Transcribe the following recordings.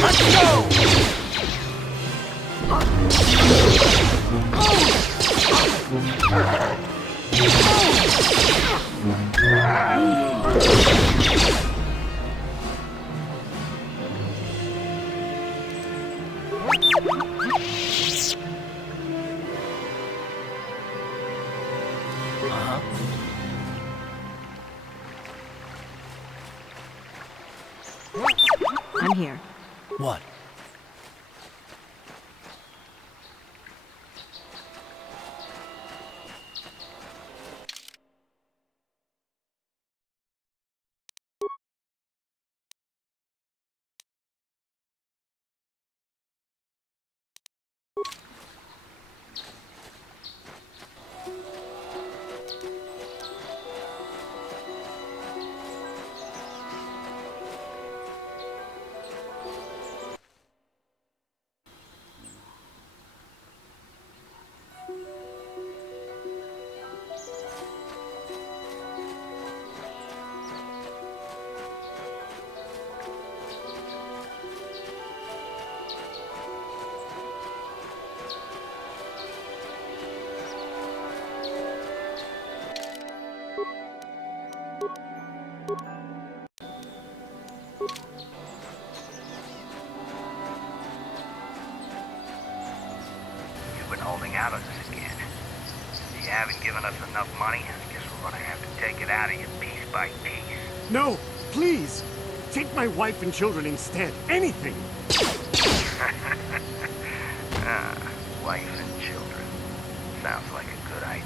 Let's go! I'm here. What? You've been holding out on us again. If you haven't given us enough money, I guess we're gonna have to take it out of you piece by piece. No, please! Take my wife and children instead. Anything! Wife and children. Sounds like a good idea.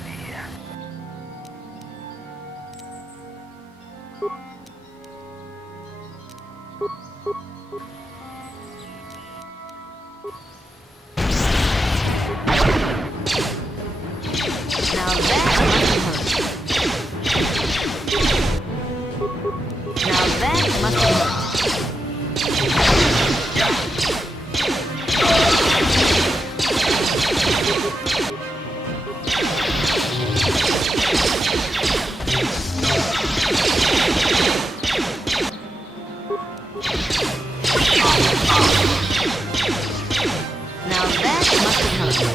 Now that must have hurt. Now that must have hurt.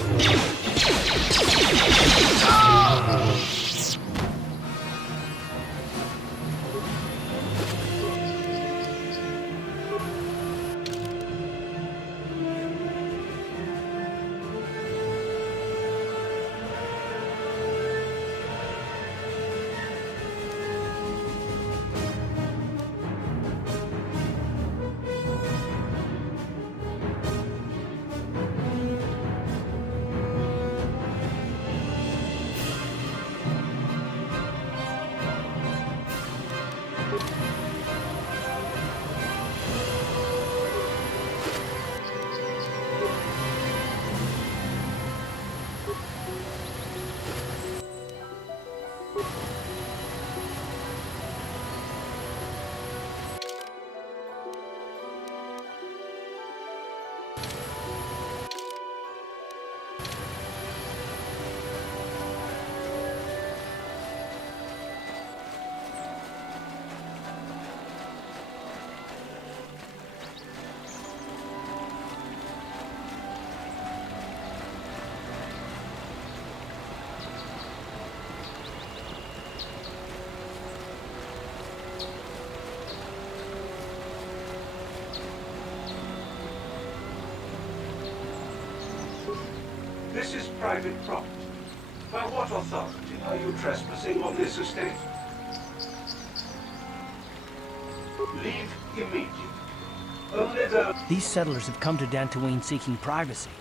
This is private property. By what authority are you trespassing on this estate? Leave immediately. Only those... These settlers have come to Dantooine seeking privacy.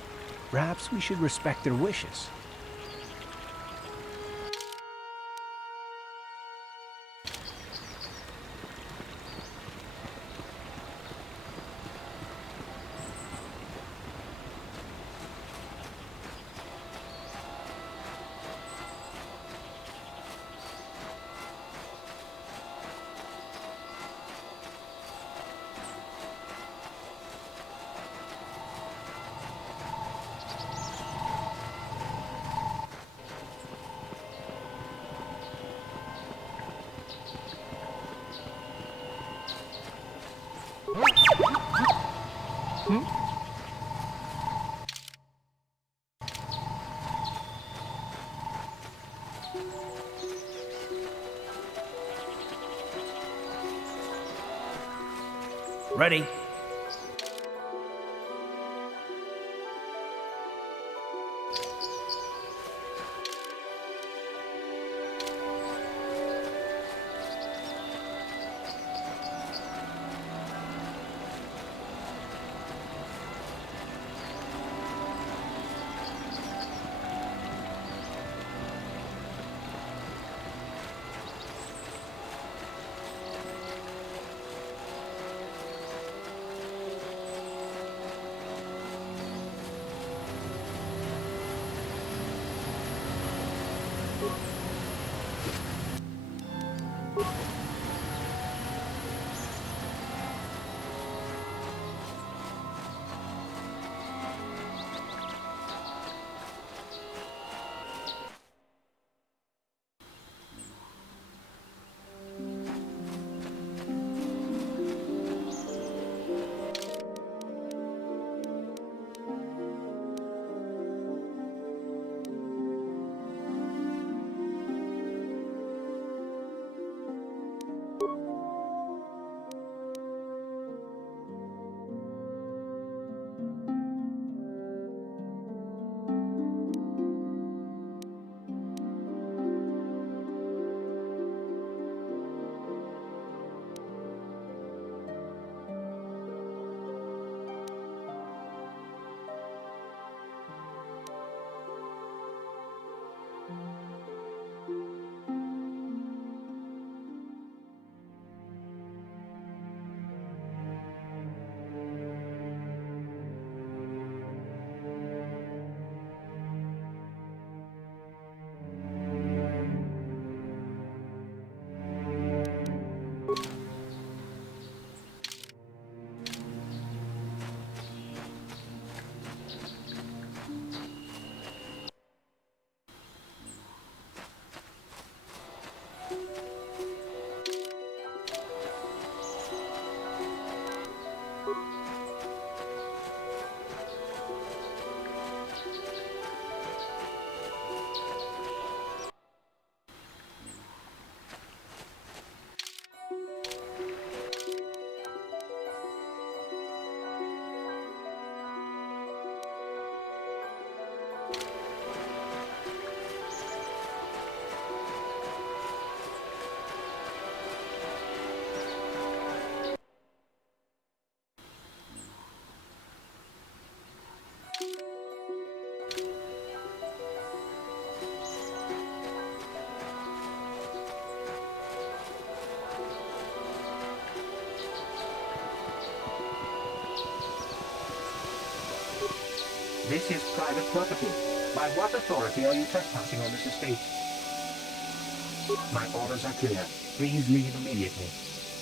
Perhaps we should respect their wishes. Ready? This is private property. By what authority are you trespassing on this estate? My orders are clear. Please leave immediately.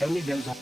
Only those are...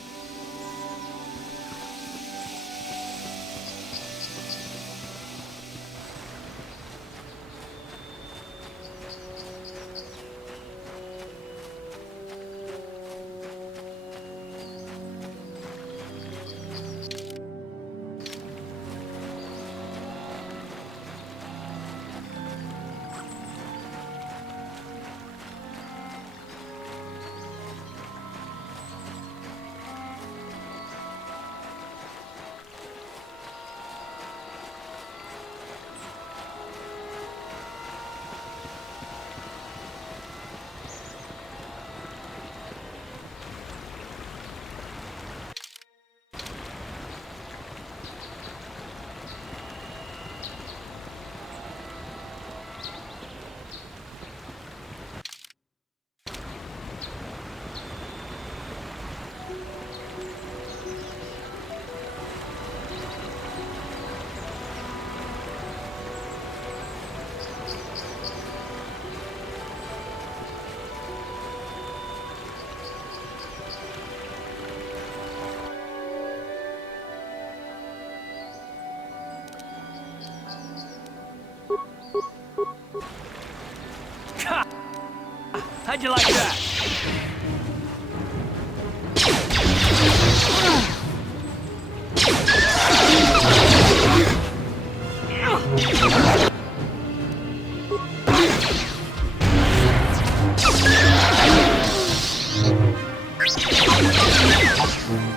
How'd you like that?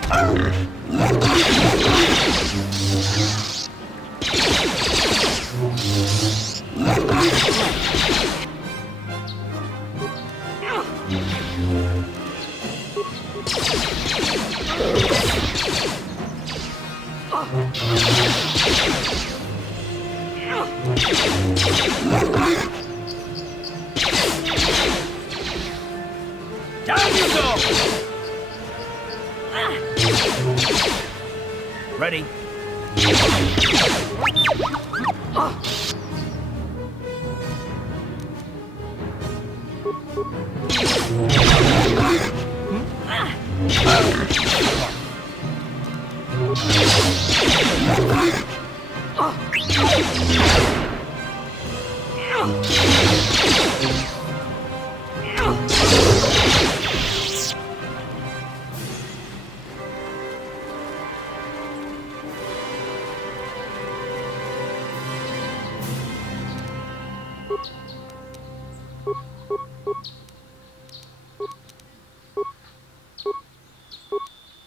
Arr! Down you go! Ready?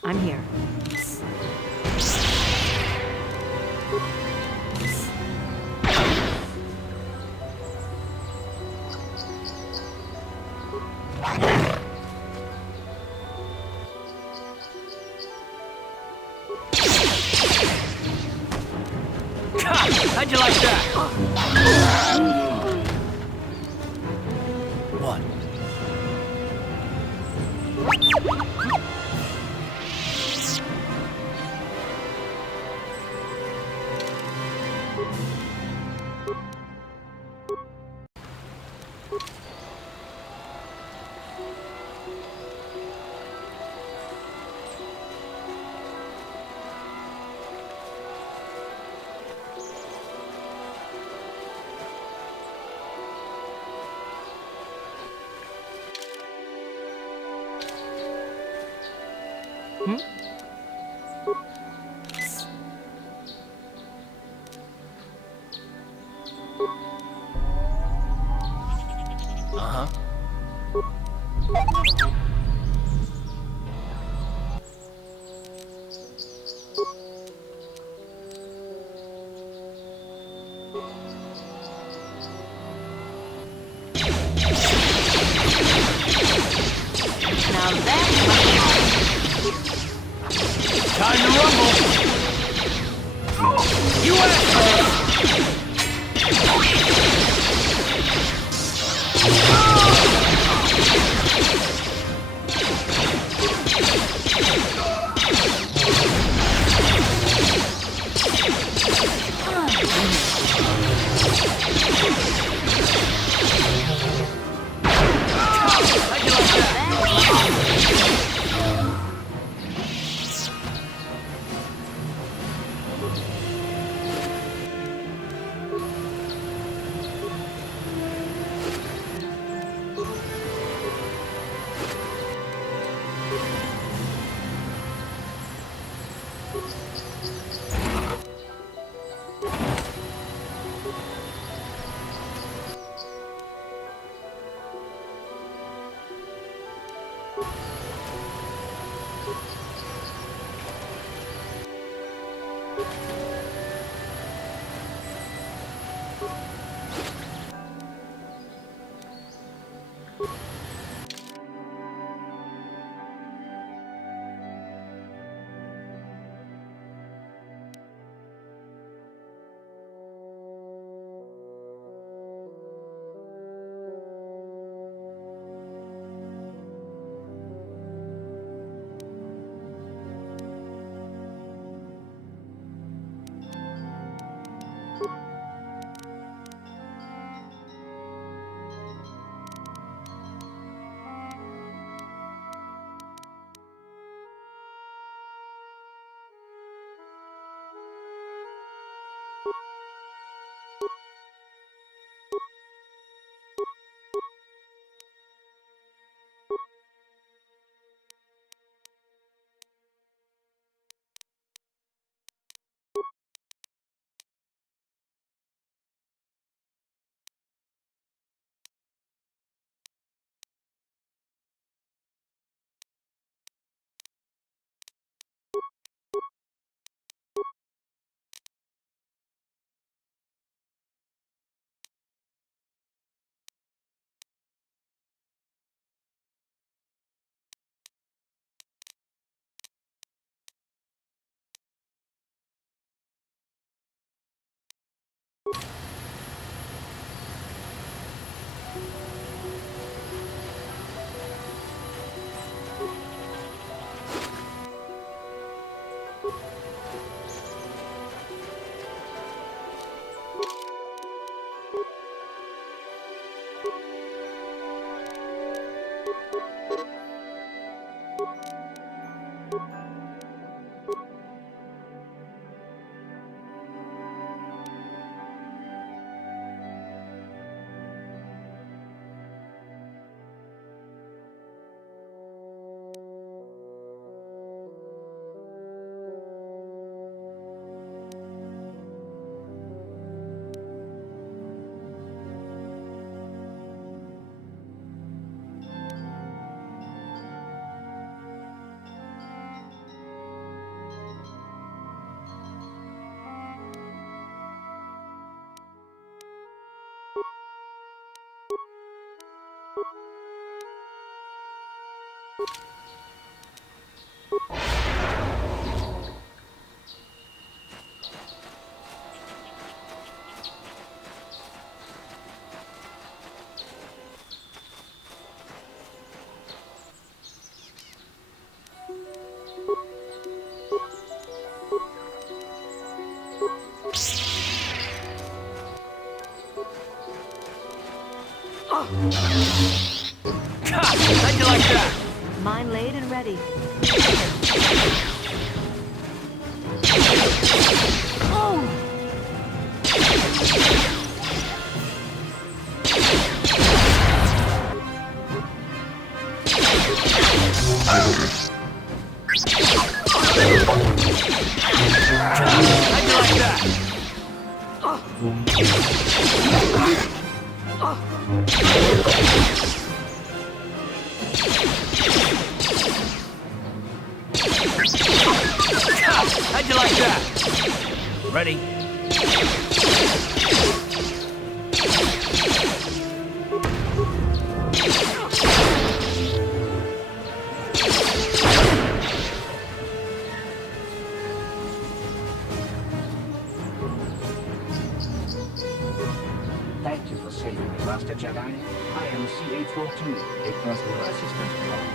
I'm here. How'd you like that? What? Uh-huh. Now that Time to rumble! You asked for this! How'd you like that? Ha! How'd you like that? Mine laid and ready. Oh! How'd you like that? How'd you like that? Ready? Thank you for saving me, Master Jedi. I am C-842, a personal assistant of yours.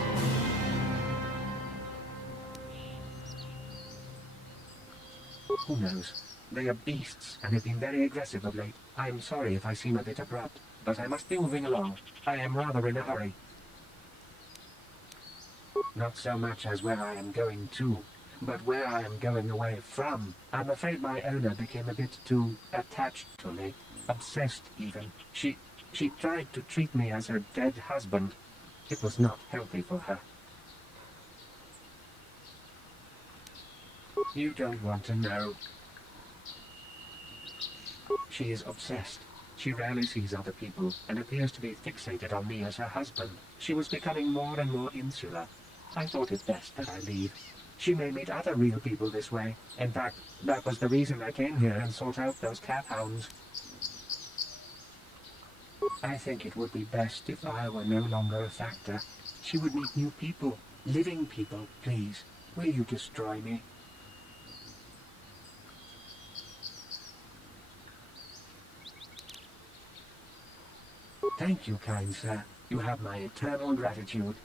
Who knows? They are beasts and have been very aggressive of late. I am sorry if I seem a bit abrupt, but I must be moving along. I am rather in a hurry. Not so much as where I am going to, but where I am going away from. I'm afraid my owner became a bit too attached to me. Obsessed, even. She tried to treat me as her dead husband. It was not healthy for her. You don't want to know. She is obsessed. She rarely sees other people and appears to be fixated on me as her husband. She was becoming more and more insular. I thought it best that I leave. She may meet other real people this way. In fact, that was the reason I came here and sought out those cat hounds. I think it would be best if I were no longer a factor. She would meet new people. Living people, please. Will you destroy me? Thank you, kind sir. You have my eternal gratitude.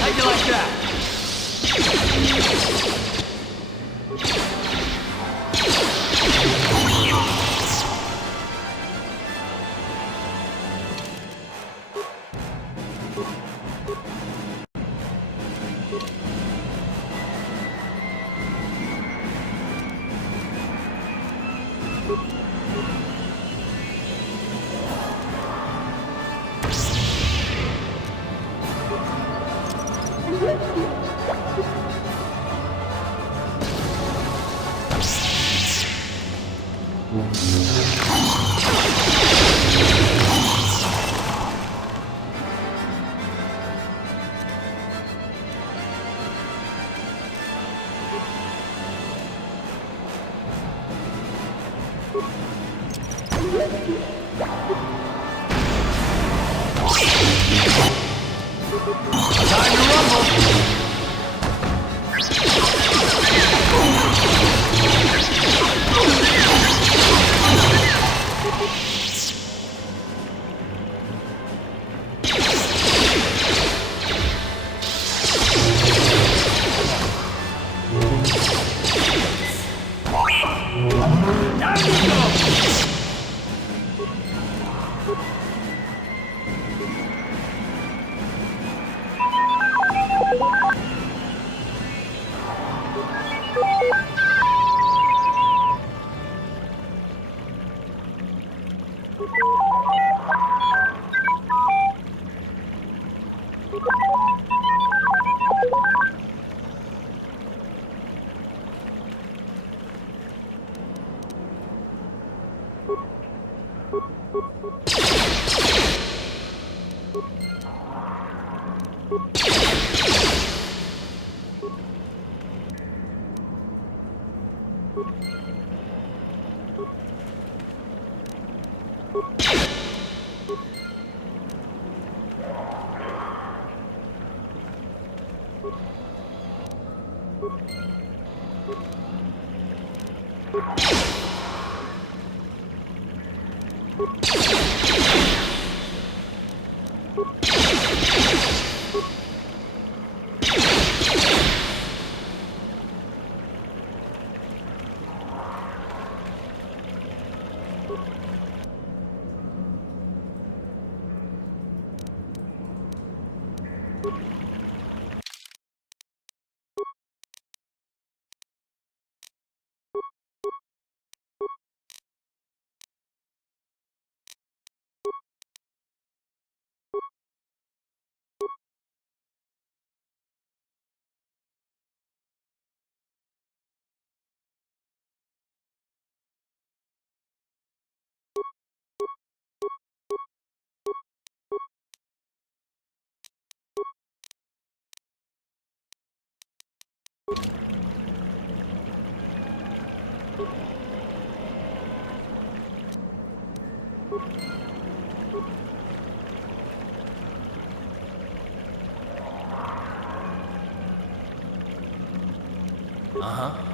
How'd you like that? Time to rumble! Uh-huh.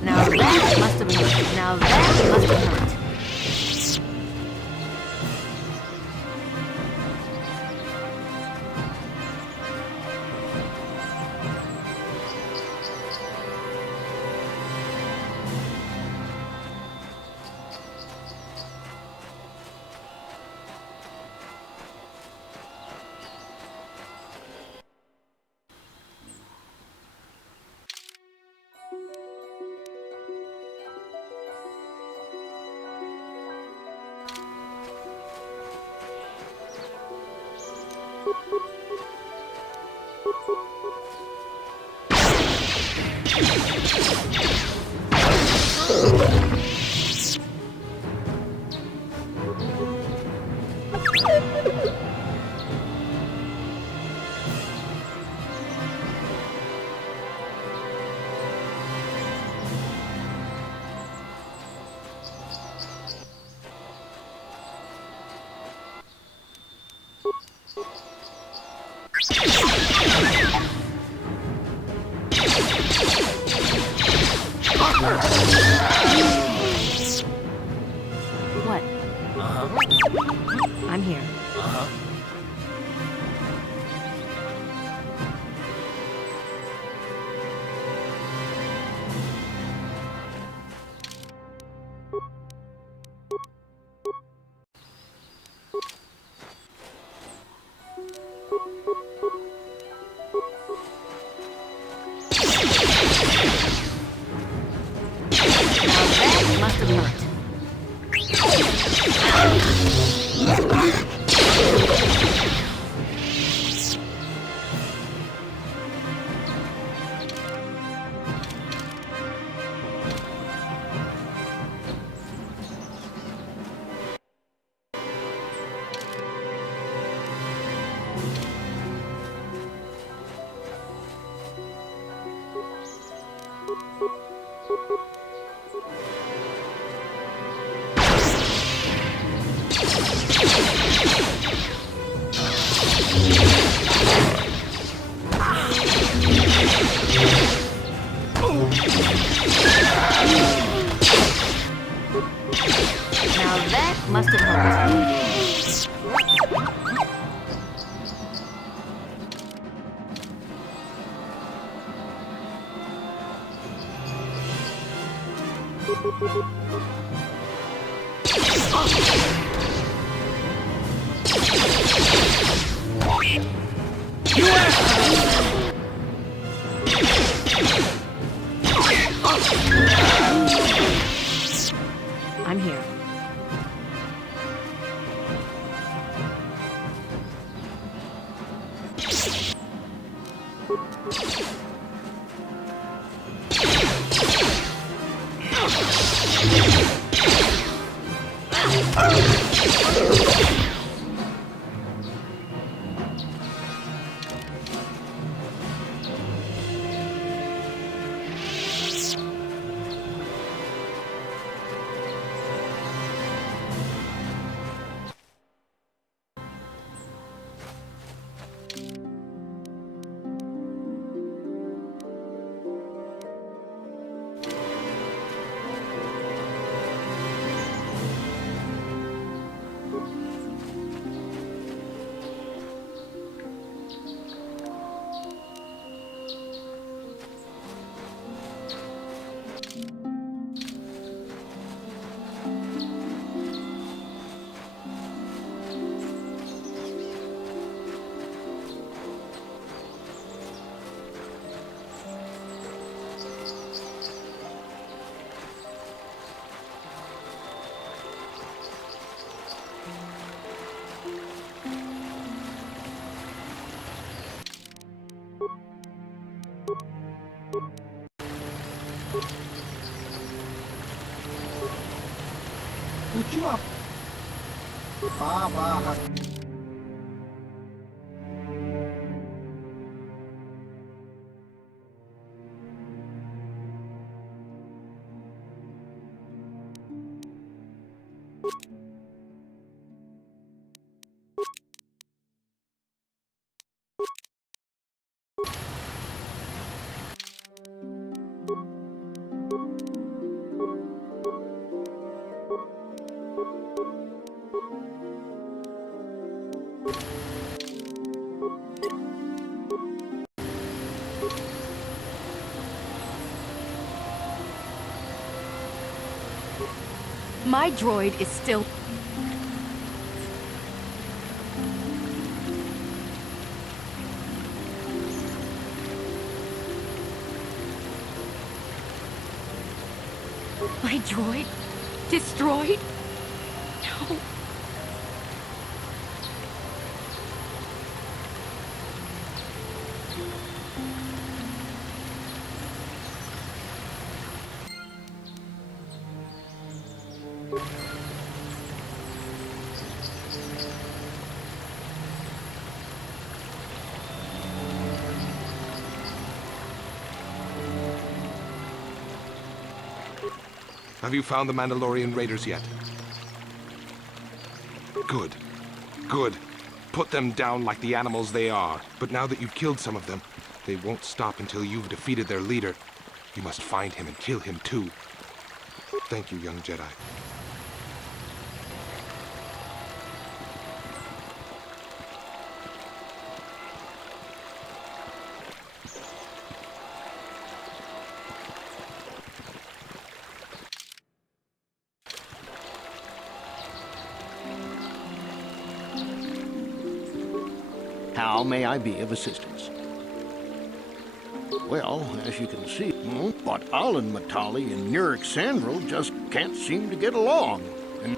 Now that must have hurt. Now that must have hurt. What? Uh-huh. I'm here. Uh-huh. That must have hurt. Now that must have hurt. I'm here. My droid is still... My droid? Destroyed? No. Have you found the Mandalorian raiders yet? Good. Good. Put them down like the animals they are. But now that you've killed some of them, they won't stop until you've defeated their leader. You must find him and kill him too. Thank you, young Jedi. How may I be of assistance? Well, as you can see, but Alan Matali and Nurik Sandrel just can't seem to get along. And,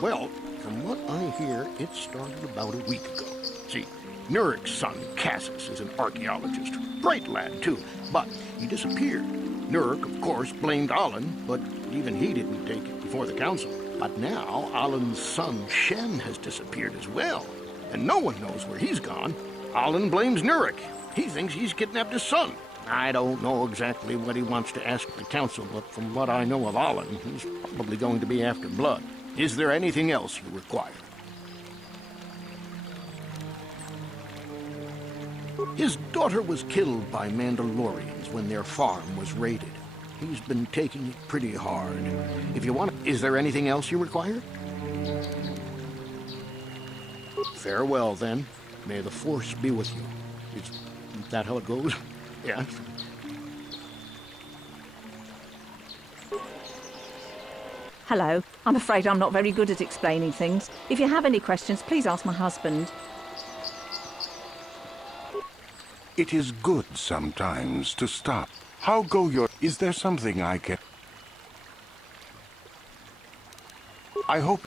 well, from what I hear, it started about a week ago. See, Nurik's son, Cassus, is an archaeologist. Bright lad, too, but he disappeared. Nurik, of course, blamed Alan, but even he didn't take it before the council. But now, Alan's son, Shen, has disappeared as well, and no one knows where he's gone. Alan blames Nurik. He thinks he's kidnapped his son. I don't know exactly what he wants to ask the council, but from what I know of Alan, he's probably going to be after blood. Is there anything else you require? His daughter was killed by Mandalorians when their farm was raided. He's been taking it pretty hard. If you want, is there anything else you require? Farewell, then. May the Force be with you. Is that how it goes? Yeah. Hello. I'm afraid I'm not very good at explaining things. If you have any questions, please ask my husband. It is good sometimes to stop. How go your... Is there something I can... I hope...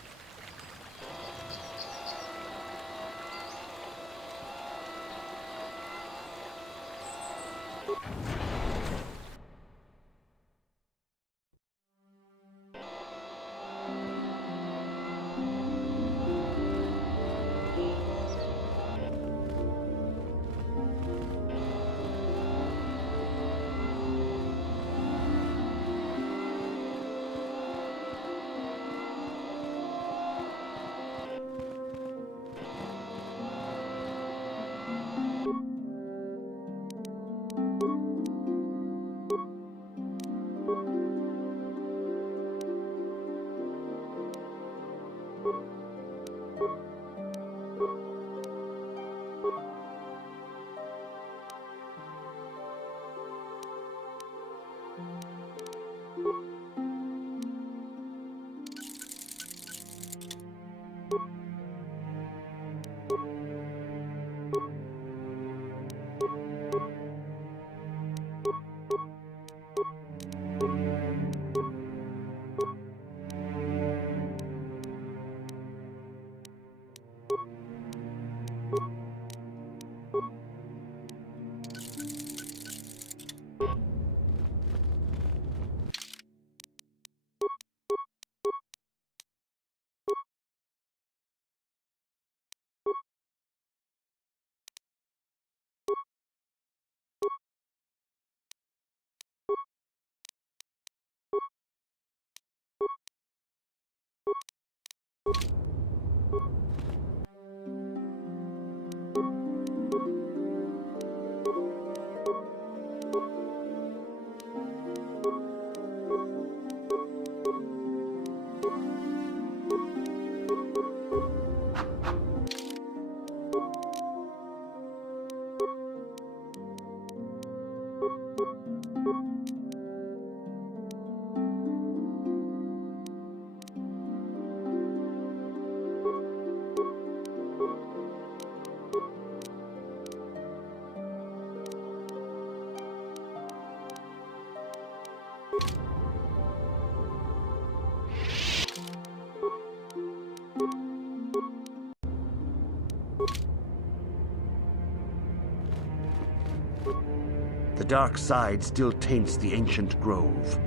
The dark side still taints the ancient grove.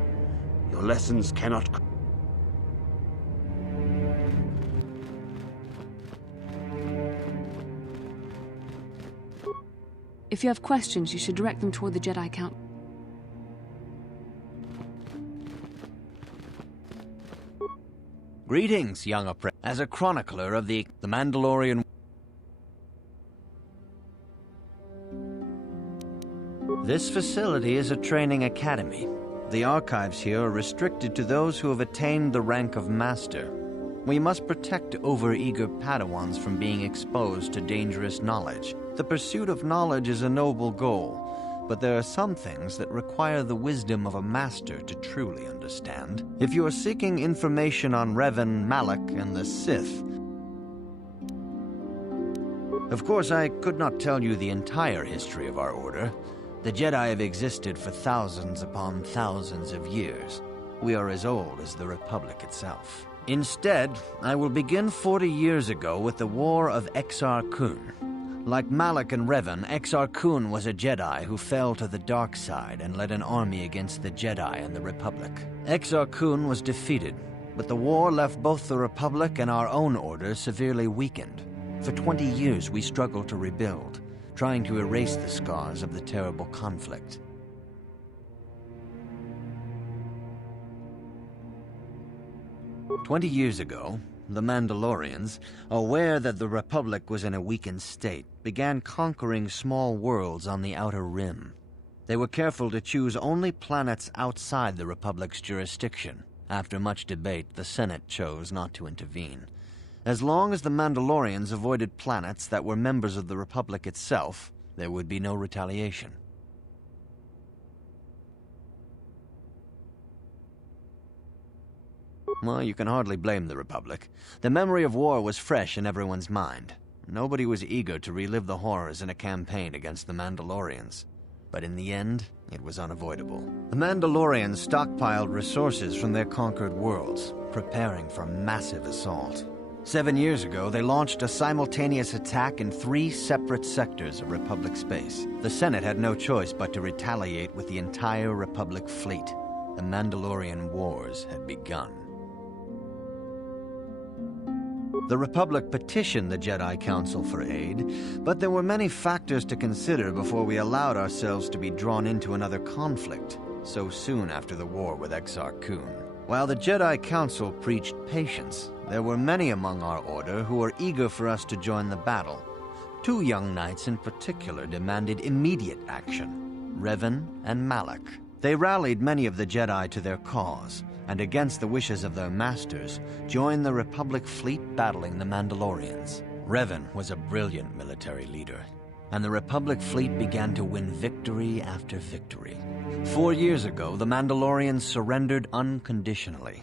Your lessons cannot... If you have questions, you should direct them toward the Jedi Council. Greetings, young apprentice. As a chronicler of the Mandalorian... This facility is a training academy. The archives here are restricted to those who have attained the rank of Master. We must protect overeager Padawans from being exposed to dangerous knowledge. The pursuit of knowledge is a noble goal, but there are some things that require the wisdom of a Master to truly understand. If you are seeking information on Revan, Malak, and the Sith, Of course, I could not tell you the entire history of our order. The Jedi have existed for thousands upon thousands of years. We are as old as the Republic itself. Instead, I will begin 40 years ago with the War of Exar Kun. Like Malak and Revan, Exar Kun was a Jedi who fell to the dark side and led an army against the Jedi and the Republic. Exar Kun was defeated, but the war left both the Republic and our own order severely weakened. For 20 years we struggled to rebuild, trying to erase the scars of the terrible conflict. "20 years ago, the Mandalorians, aware that the Republic was in a weakened state, began conquering small worlds on the Outer Rim. They were careful to choose only planets outside the Republic's jurisdiction. After much debate, the Senate chose not to intervene. As long as the Mandalorians avoided planets that were members of the Republic itself, there would be no retaliation. Well, you can hardly blame the Republic. The memory of war was fresh in everyone's mind. Nobody was eager to relive the horrors in a campaign against the Mandalorians. But in the end, it was unavoidable. The Mandalorians stockpiled resources from their conquered worlds, preparing for a massive assault. 7 years ago, they launched a simultaneous attack in 3 separate sectors of Republic space. The Senate had no choice but to retaliate with the entire Republic fleet. The Mandalorian Wars had begun. The Republic petitioned the Jedi Council for aid, but there were many factors to consider before we allowed ourselves to be drawn into another conflict, so soon after the war with Exar Kun. While the Jedi Council preached patience, there were many among our order who were eager for us to join the battle. 2 young knights in particular demanded immediate action, Revan and Malak. They rallied many of the Jedi to their cause, and against the wishes of their masters, joined the Republic fleet battling the Mandalorians. Revan was a brilliant military leader, and the Republic fleet began to win victory after victory. 4 years ago, the Mandalorians surrendered unconditionally.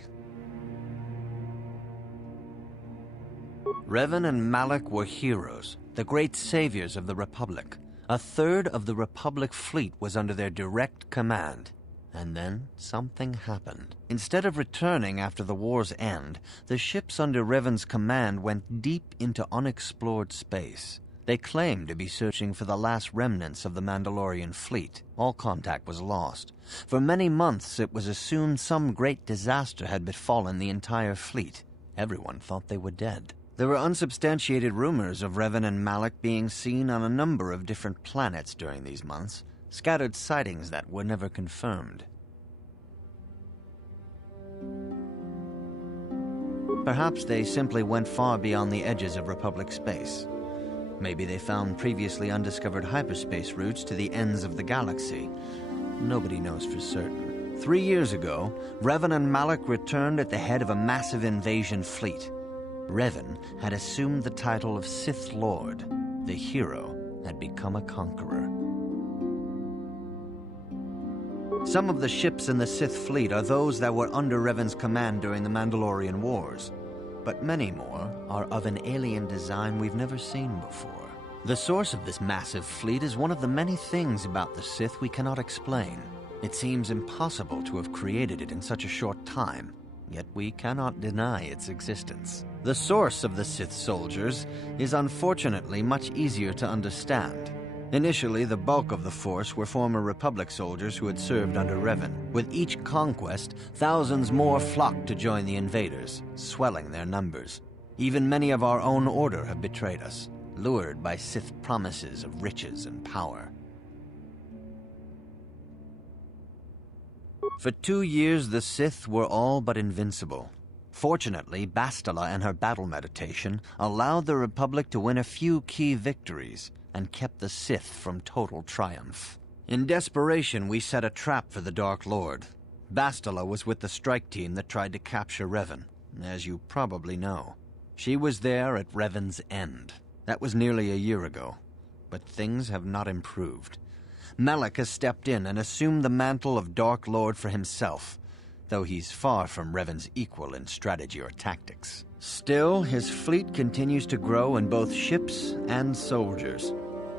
Revan and Malak were heroes, the great saviors of the Republic. 1/3 of the Republic fleet was under their direct command. And then something happened. Instead of returning after the war's end, the ships under Revan's command went deep into unexplored space. They claimed to be searching for the last remnants of the Mandalorian fleet. All contact was lost. For many months it was assumed some great disaster had befallen the entire fleet. Everyone thought they were dead. There were unsubstantiated rumors of Revan and Malak being seen on a number of different planets during these months, scattered sightings that were never confirmed. Perhaps they simply went far beyond the edges of Republic space. Maybe they found previously undiscovered hyperspace routes to the ends of the galaxy. Nobody knows for certain. 3 years ago, Revan and Malak returned at the head of a massive invasion fleet. Revan had assumed the title of Sith Lord. The hero had become a conqueror. Some of the ships in the Sith fleet are those that were under Revan's command during the Mandalorian Wars, but many more are of an alien design we've never seen before. The source of this massive fleet is one of the many things about the Sith we cannot explain. It seems impossible to have created it in such a short time, yet we cannot deny its existence. The source of the Sith soldiers is unfortunately much easier to understand. Initially, the bulk of the force were former Republic soldiers who had served under Revan. With each conquest, thousands more flocked to join the invaders, swelling their numbers. Even many of our own order have betrayed us, lured by Sith promises of riches and power. For 2 years, the Sith were all but invincible. Fortunately, Bastila and her battle meditation allowed the Republic to win a few key victories, and kept the Sith from total triumph. In desperation, we set a trap for the Dark Lord. Bastila was with the strike team that tried to capture Revan, as you probably know. She was there at Revan's end. That was nearly a year ago, but things have not improved. Malak has stepped in and assumed the mantle of Dark Lord for himself, though he's far from Revan's equal in strategy or tactics. Still, his fleet continues to grow in both ships and soldiers.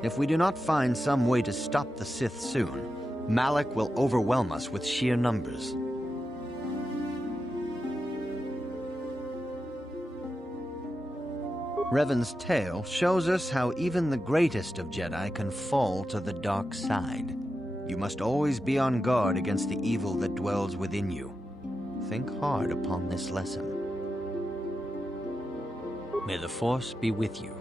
If we do not find some way to stop the Sith soon, Malak will overwhelm us with sheer numbers. Revan's tale shows us how even the greatest of Jedi can fall to the dark side. You must always be on guard against the evil that dwells within you. Think hard upon this lesson. May the Force be with you.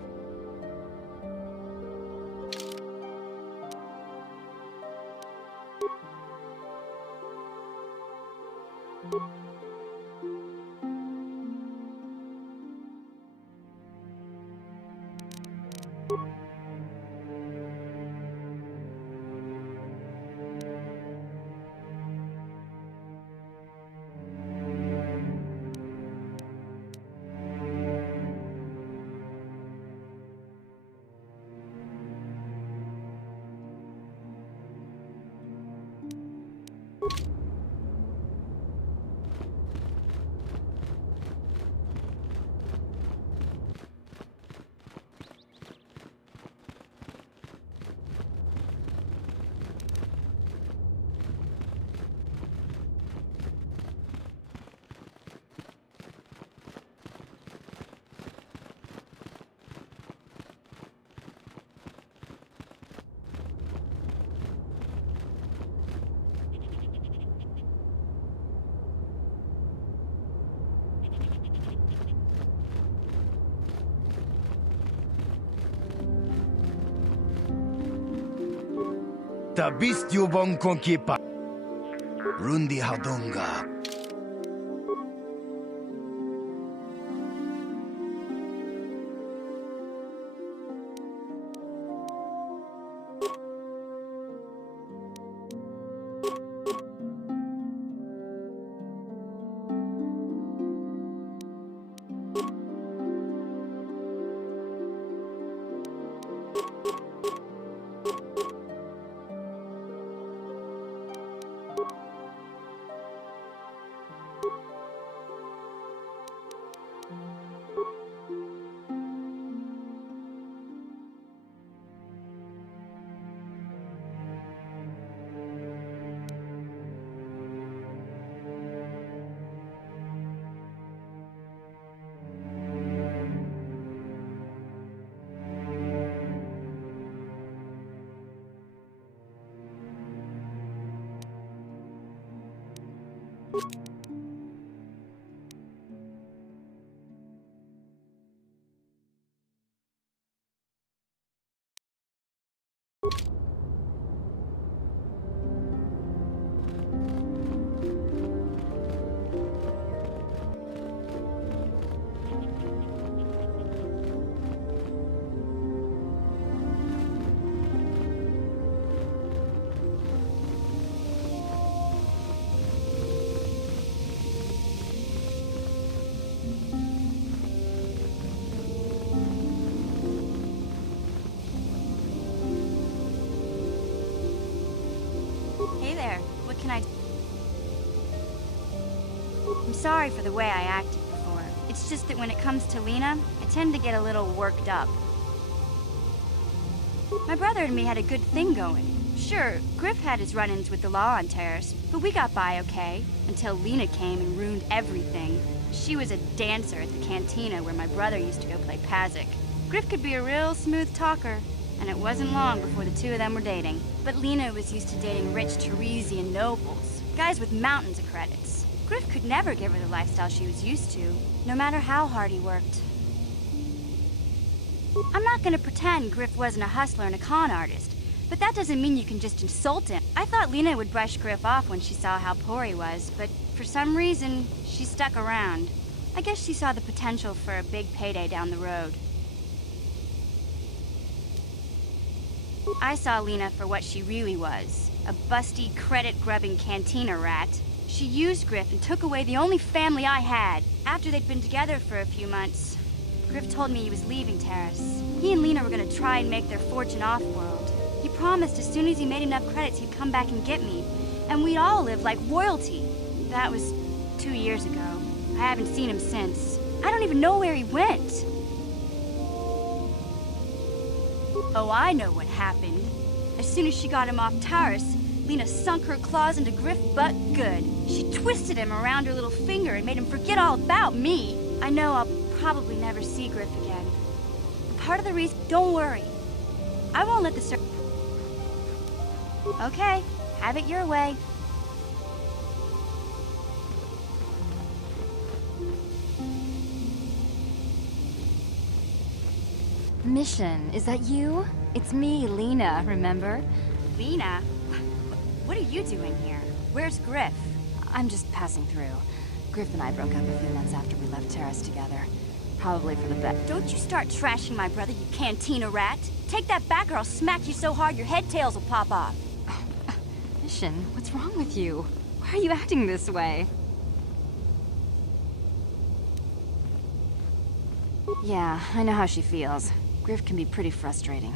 Tabist yubong konkipa. Rundi hadonga. Hey there, what can I do? I'm sorry for the way I acted before. It's just that when it comes to Lena, I tend to get a little worked up. My brother and me had a good thing going. Sure, Griff had his run-ins with the law on Terrace, but we got by okay, until Lena came and ruined everything. She was a dancer at the cantina where my brother used to go play Pazik. Griff could be a real smooth talker, and it wasn't long before the two of them were dating. But Lena was used to dating rich Teresian nobles, guys with mountains of credits. Griff could never give her the lifestyle she was used to, no matter how hard he worked. I'm not gonna pretend Griff wasn't a hustler and a con artist, but that doesn't mean you can just insult him. I thought Lena would brush Griff off when she saw how poor he was, but for some reason, she stuck around. I guess she saw the potential for a big payday down the road. I saw Lena for what she really was, a busty, credit-grubbing cantina rat. She used Griff and took away the only family I had. After they'd been together for a few months, Griff told me he was leaving Terrace. He and Lena were gonna try and make their fortune off-world. He promised as soon as he made enough credits he'd come back and get me, and we'd all live like royalty. That was 2 years ago. I haven't seen him since. I don't even know where he went. Oh, I know what happened. As soon as she got him off Taurus, Lena sunk her claws into Griff butt good. She twisted him around her little finger and made him forget all about me. I know I'll probably never see Griff again. And part of the reason, don't worry. I won't let the Okay, have it your way. Mission, is that you? It's me, Lena, remember? Lena? What are you doing here? Where's Griff? I'm just passing through. Griff and I broke up a few months after we left Terrace together. Probably for the best. Don't you start trashing my brother, you cantina rat. Take that back or I'll smack you so hard your head tails will pop off. Mission, what's wrong with you? Why are you acting this way? Yeah, I know how she feels. Griff can be pretty frustrating.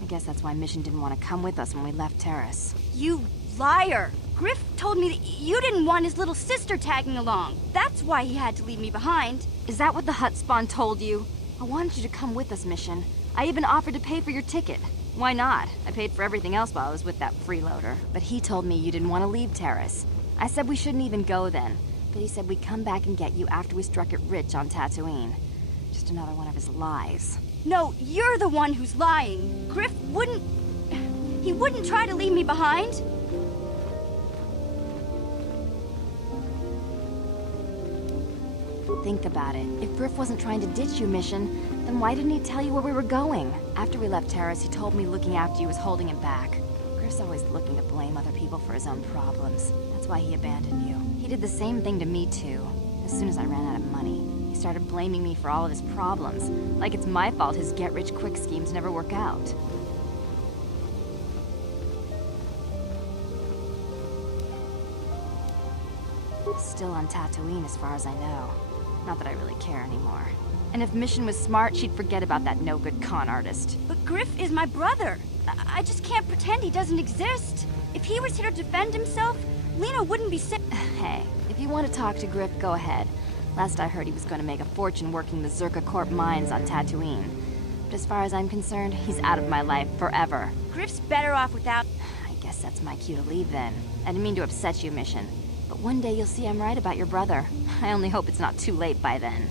I guess that's why Mission didn't want to come with us when we left Terrace. You liar! Griff told me that you didn't want his little sister tagging along. That's why he had to leave me behind. Is that what the Hut Spawn told you? I wanted you to come with us, Mission. I even offered to pay for your ticket. Why not? I paid for everything else while I was with that freeloader. But he told me you didn't want to leave Terrace. I said we shouldn't even go then. But he said we'd come back and get you after we struck it rich on Tatooine. Just another one of his lies. No, you're the one who's lying. Griff wouldn't... He wouldn't try to leave me behind. Think about it. If Griff wasn't trying to ditch you, Mission, then why didn't he tell you where we were going? After we left Terrace, he told me looking after you was holding him back. Griff's always looking to blame other people for his own problems. That's why he abandoned you. He did the same thing to me, too. As soon as I ran out of money, he started blaming me for all of his problems. Like it's my fault his get-rich-quick schemes never work out. Still on Tatooine as far as I know. Not that I really care anymore. And if Mission was smart, she'd forget about that no-good con artist. But Griff is my brother. I just can't pretend he doesn't exist. If he was here to defend himself, Lena wouldn't be sick. Hey, if you want to talk to Griff, go ahead. Last I heard he was going to make a fortune working the Zerka Corp mines on Tatooine. But as far as I'm concerned, he's out of my life forever. Griff's better off without... I guess that's my cue to leave then. I didn't mean to upset you, Mission. But one day you'll see I'm right about your brother. I only hope it's not too late by then.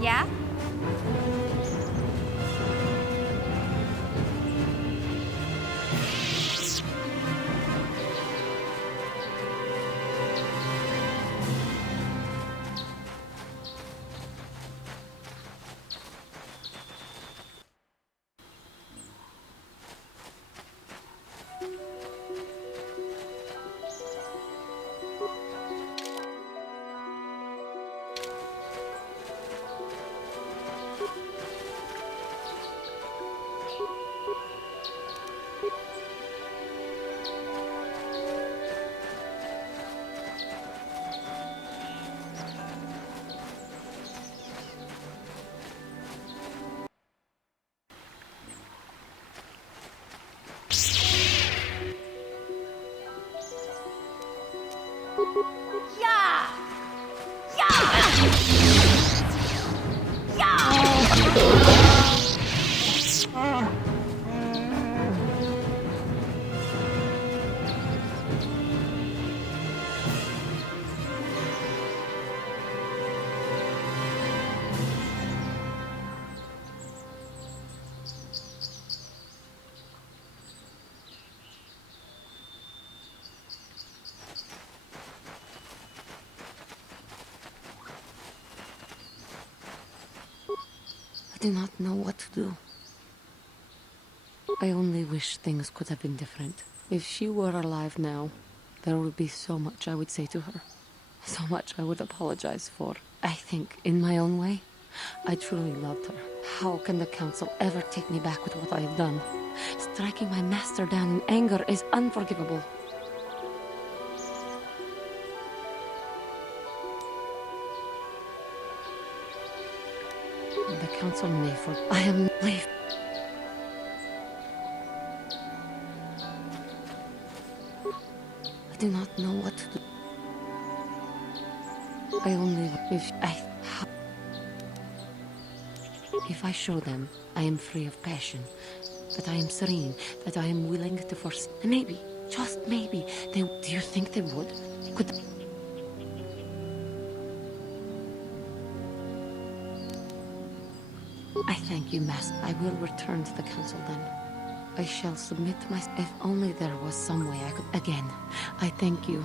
Yeah? Yeah! I do not know what to do. I only wish things could have been different. If she were alive now, there would be so much I would say to her. So much I would apologize for. I think, in my own way, I truly loved her. How can the Council ever take me back with what I have done? Striking my master down in anger is unforgivable. The Council may for... I am... Leave. I do not know what to do. I only... If I show them I am free of passion, that I am serene, that I am willing to force... Maybe, just maybe, they... Do you think they would? Could... I thank you, Master. I will return to the Council then. I shall submit my... If only there was some way I could... Again, I thank you.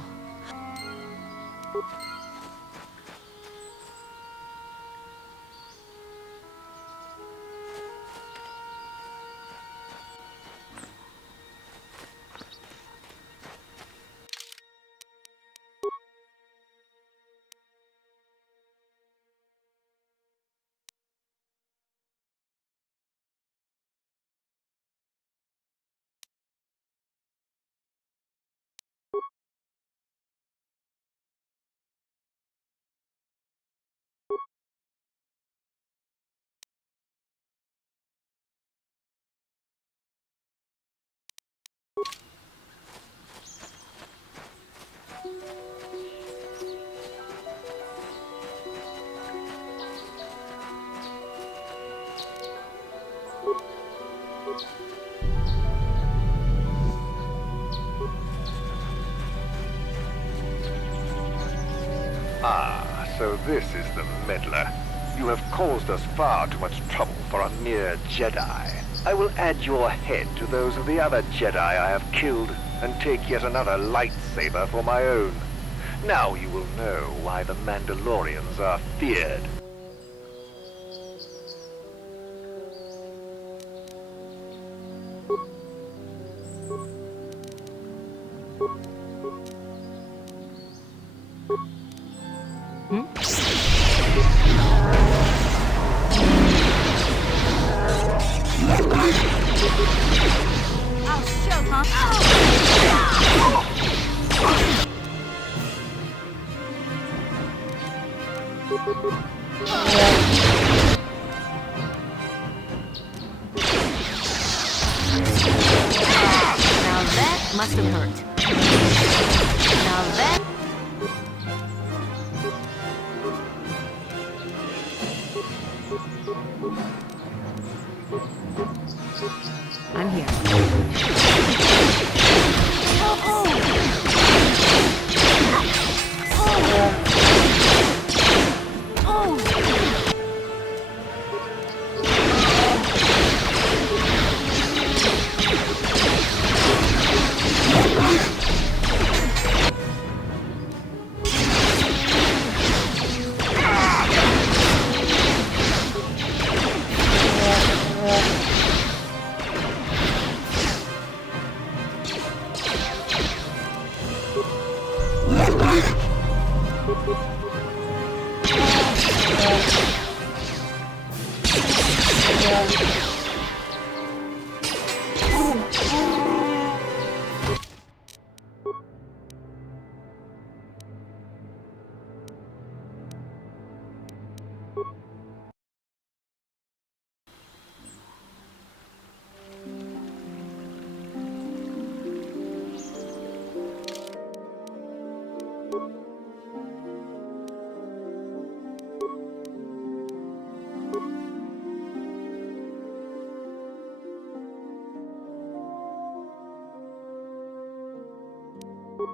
Ah, so this is the meddler. You have caused us far too much trouble for a mere Jedi. I will add your head to those of the other Jedi I have killed, and take yet another lightsaber for my own. Now you will know why the Mandalorians are feared. I'll show, huh? Now that must have hurt. Now that... I'm here. I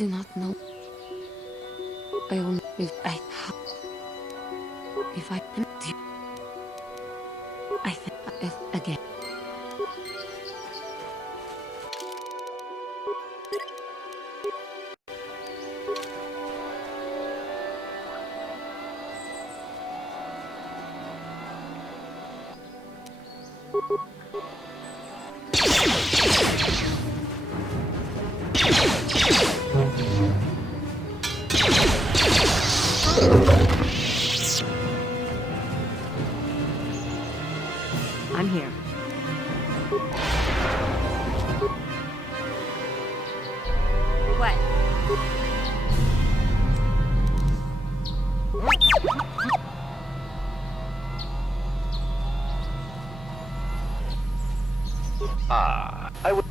do not know. I only if I can do. I think if again. I'm here. What? I would.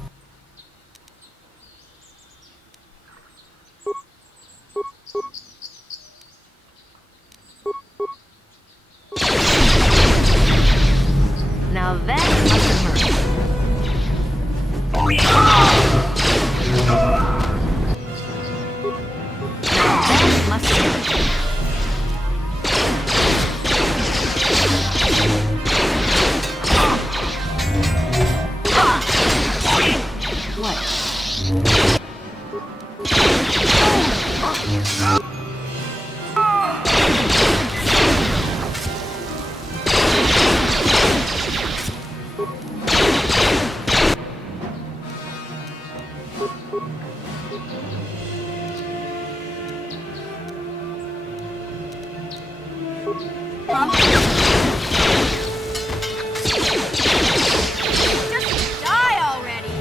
Just die already!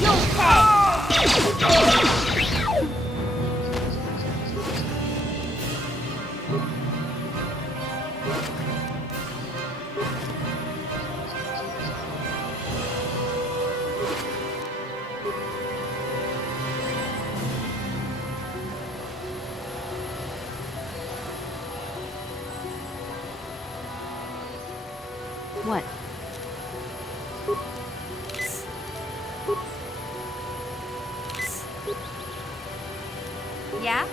You'll pay! What? Yeah?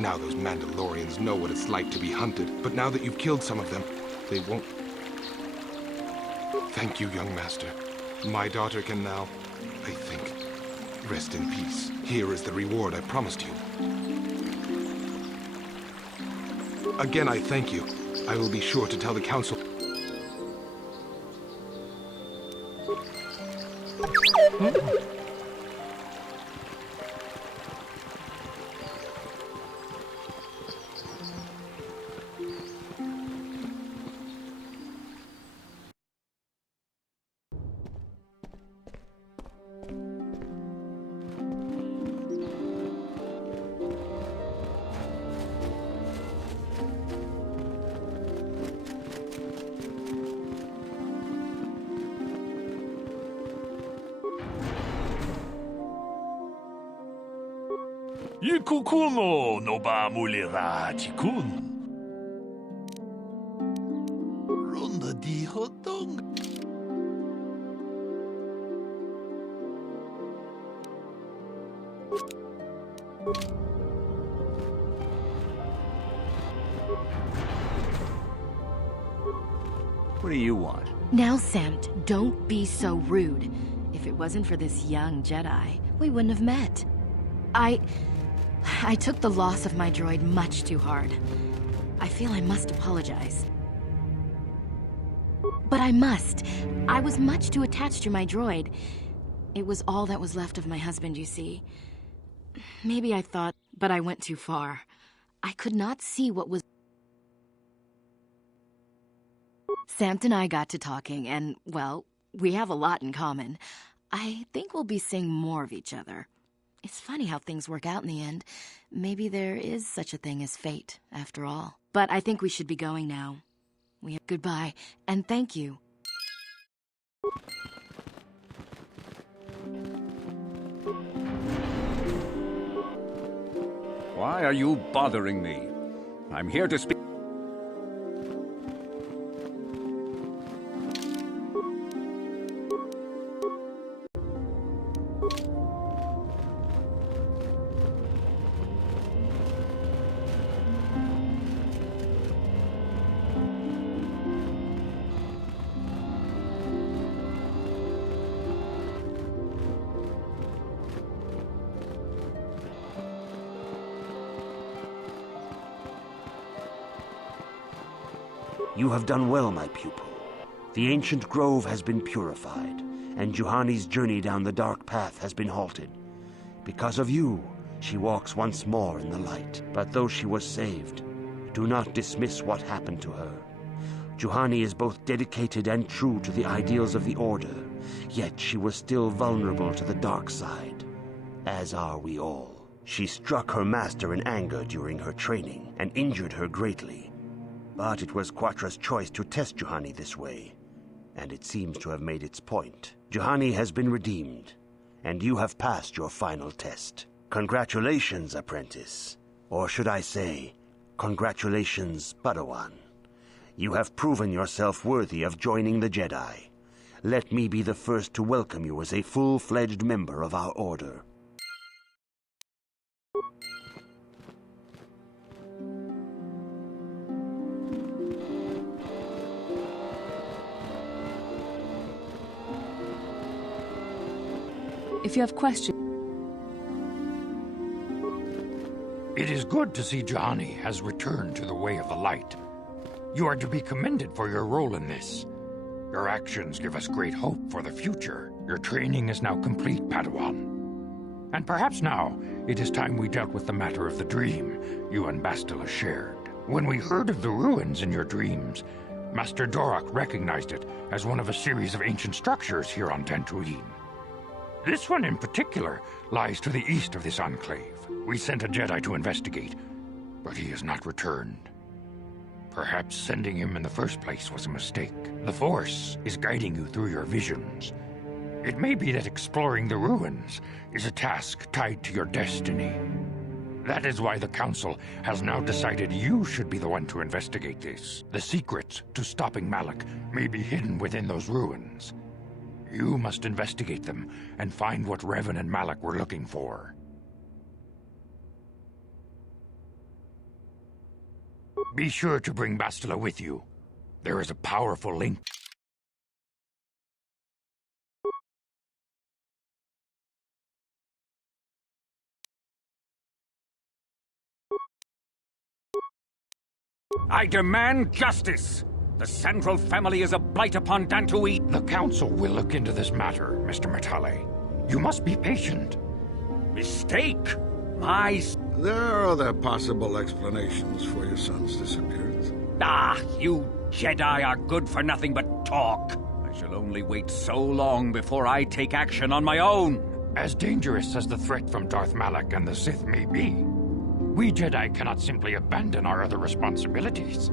Now those Mandalorians know what it's like to be hunted, but now that you've killed some of them, they won't... Thank you, young master. My daughter can now, I think, rest in peace. Here is the reward I promised you. Again, I thank you. I will be sure to tell the council... Ikukumo no ba mulira tikun. Ronda di hotong. What do you want? Now, Samt, don't be so rude. If it wasn't for this young Jedi, we wouldn't have met. I took the loss of my droid much too hard. I feel I must apologize. But I must. I was much too attached to my droid. It was all that was left of my husband, you see. Maybe I thought, but I went too far. I could not see what was... Samt and I got to talking, and, well, we have a lot in common. I think we'll be seeing more of each other. It's funny how things work out in the end. Maybe there is such a thing as fate, after all. But I think we should be going now. Goodbye, and thank you. Why are you bothering me? I'm here to speak. You have done well, my pupil. The ancient grove has been purified, and Juhani's journey down the dark path has been halted. Because of you, she walks once more in the light. But though she was saved, do not dismiss what happened to her. Juhani is both dedicated and true to the ideals of the Order, yet she was still vulnerable to the dark side, as are we all. She struck her master in anger during her training and injured her greatly. But it was Quatra's choice to test Juhani this way, and it seems to have made its point. Juhani has been redeemed, and you have passed your final test. Congratulations, apprentice. Or should I say, congratulations, Padawan. You have proven yourself worthy of joining the Jedi. Let me be the first to welcome you as a full-fledged member of our Order. If you have questions... It is good to see Juhani has returned to the way of the light. You are to be commended for your role in this. Your actions give us great hope for the future. Your training is now complete, Padawan. And perhaps now, it is time we dealt with the matter of the dream you and Bastila shared. When we heard of the ruins in your dreams, Master Dorak recognized it as one of a series of ancient structures here on Dantooine. This one in particular lies to the east of this enclave. We sent a Jedi to investigate, but he has not returned. Perhaps sending him in the first place was a mistake. The Force is guiding you through your visions. It may be that exploring the ruins is a task tied to your destiny. That is why the Council has now decided you should be the one to investigate this. The secrets to stopping Malak may be hidden within those ruins. You must investigate them and find what Revan and Malak were looking for. Be sure to bring Bastila with you. There is a powerful link. I demand justice! The Sandral family is a blight upon Dantooine. The Council will look into this matter, Mr. Matale. You must be patient. Mistake? There are other possible explanations for your son's disappearance. Ah, you Jedi are good for nothing but talk. I shall only wait so long before I take action on my own. As dangerous as the threat from Darth Malak and the Sith may be, we Jedi cannot simply abandon our other responsibilities.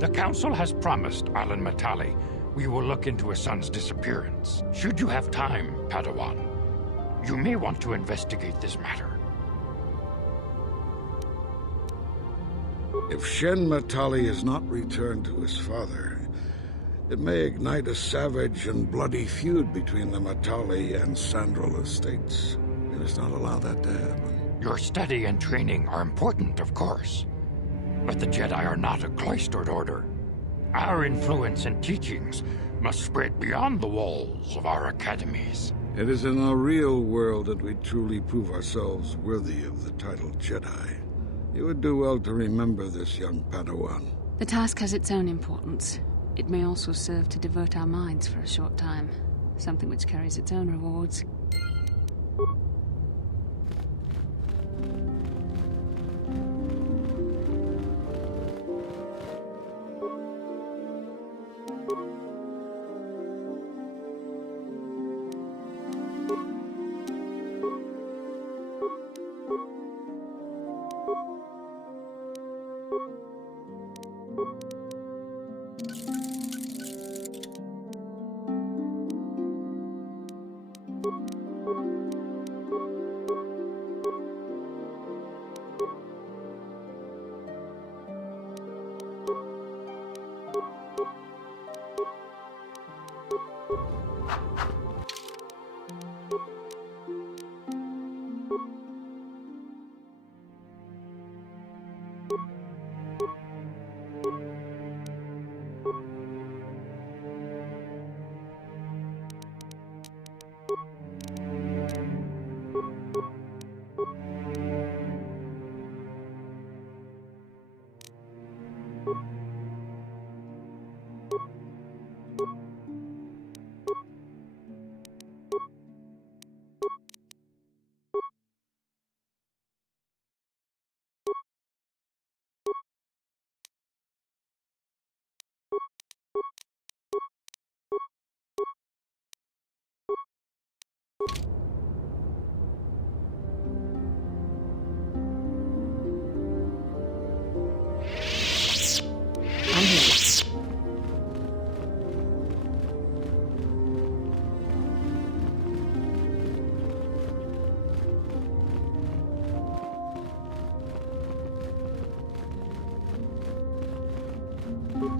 The Council has promised Alan Matale we will look into his son's disappearance. Should you have time, Padawan, you may want to investigate this matter. If Shen Matale is not returned to his father, it may ignite a savage and bloody feud between the Matale and Sandral estates. We must not allow that to happen. Your study and training are important, of course. But the Jedi are not a cloistered order. Our influence and teachings must spread beyond the walls of our academies. It is in the real world that we truly prove ourselves worthy of the title Jedi. You would do well to remember this, young Padawan. The task has its own importance. It may also serve to divert our minds for a short time. Something which carries its own rewards.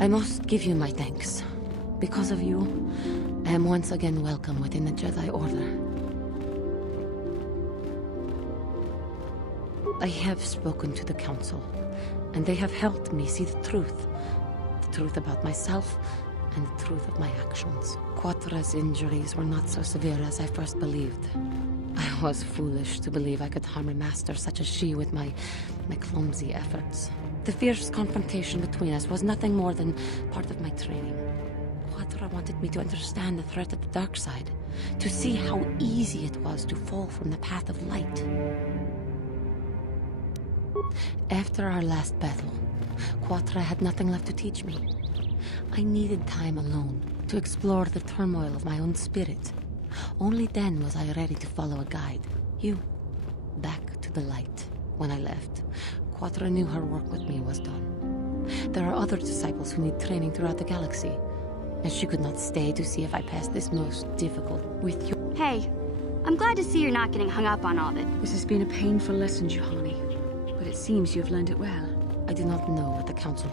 I must give you my thanks. Because of you, I am once again welcome within the Jedi Order. I have spoken to the Council, and they have helped me see the truth. The truth about myself, and the truth of my actions. Quatra's injuries were not so severe as I first believed. I was foolish to believe I could harm a master such as she with my clumsy efforts. The fierce confrontation between us was nothing more than part of my training. Quatra wanted me to understand the threat of the dark side, to see how easy it was to fall from the path of light. After our last battle, Quatra had nothing left to teach me. I needed time alone to explore the turmoil of my own spirit. Only then was I ready to follow a guide. You. Back to the light. When I left, Quatra knew her work with me was done. There are other disciples who need training throughout the galaxy, and she could not stay to see if I passed this most difficult with you. Hey, I'm glad to see you're not getting hung up on all of it. This has been a painful lesson, Juhani, but it seems you have learned it well. I do not know what the Council